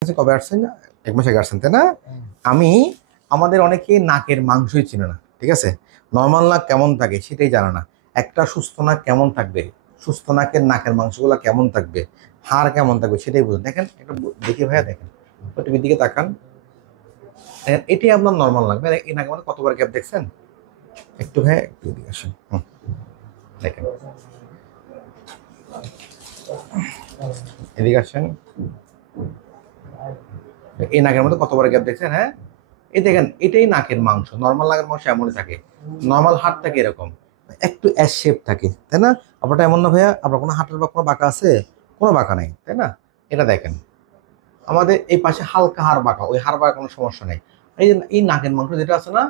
কবে আসছেন? 1 মাস আগে আসছেন, তাই না? আমি আমাদের অনেকে নাকের মাংসই চিনে না, ঠিক আছে? নর্মাল নাক কেমন থাকে সেটাই জানে না। একটা সুস্থ নাক কেমন থাকবে, সুস্থ নাকের নাকের মাংসগুলো কেমন থাকবে, হাড় কেমন থাকবে সেটাই বুঝুন। দেখেন একটু দেখি ভাইয়া, দেখেন টিভির দিকে তাকান। দেখেন এটাই আপনার নর্মাল নাক। ভাই এই নাকের মধ্যে কতবার গ্যাপ দেখছেন? একটু ভাইয়া একটু এদিকে আসেন। দেখেন এদিকে আসেন। এই নাকের মধ্যে কতবার গ্যাপ দেখছেন? হ্যাঁ, এই দেখেন এটাই নাকের মাংস। নর্মাল নাকের মাংস এমনই থাকে। নর্মাল হাড় থাকে এরকম, একটু এস শেপ থাকে, তাই না? আপনারটা এমন না ভাইয়া? আপনার কোনো হাঁটার বা কোনো বাঁকা আছে? কোনো বাঁকা নাই, তাই না? এটা দেখেন আমাদের এই পাশে হালকা হাড় বাঁকা, ওই হাড় বাঁকা কোনো সমস্যা নেই। এই যে এই নাকের মাংস যেটা আছে না,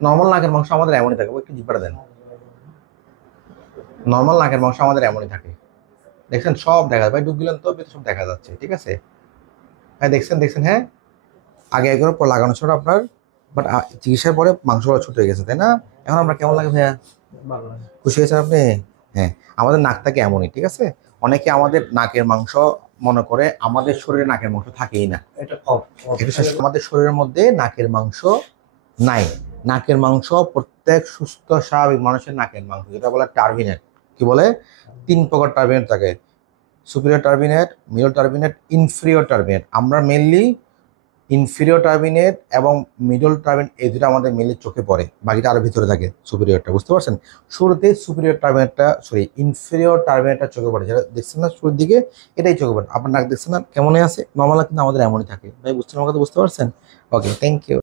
নর্মাল নাকের মাংস আমাদের এমনই থাকে। একটু জিব্বাটা দেন। নর্মাল নাকের মাংস আমাদের এমনই থাকে। দেখছেন সব দেখা যায় ভাই, ডুব দিলেন তো ভিতরে সব দেখা যাচ্ছে, ঠিক আছে? ভাই দেখছেন দেখছেন, হ্যাঁ। আগে এগুলো লাগানো ছিল আপনার, বাট চিকিৎসার পরে মাংসগুলো ছোট হয়ে গেছে, তাই না? এখন আমরা কেমন লাগে ভাইয়া? খুশি হয়েছেন আপনি? হ্যাঁ, আমাদের নাকটাকে এমনই, ঠিক আছে? অনেকে আমাদের নাকের মাংস মনে করে আমাদের শরীরে নাকের মাংস থাকেই না। আমাদের শরীরের মধ্যে নাকের মাংস নাই। নাকের মাংস প্রত্যেক সুস্থ স্বাভাবিক মানুষের নাকের মাংস, যেটা বলে টার্বিনেট। কি বলে? 3 প্রকার টার্বিনেট থাকে: superior turbinate, middle turbinate, inferior turbinate. আমরা মেনলি ইনফিরিয়র টার্বিনেট এবং মিডল টার্বিনেট, এই দুটো আমাদের মেনলি চোখে পড়ে, বাকিটা আরো ভিতরে থাকে সুপিরিয়রটা, বুঝতে পারছেন? শুরুতে সুপিরিয়র টার্বিনেটটা, সরি ইনফিরিয়র টার্বিনেটটা চোখে পড়ে, যেটা দেখছেন না শুরুর দিকে, এটাই চোখে পড়ে। আপনার নাক দেখছেন না কেমনই আছে, নর্মাল কিন্তু আমাদের এমনই থাকে। ভাই বুঝছেন আমার কথা? বুঝতে পারছেন? ওকে, থ্যাংক ইউ।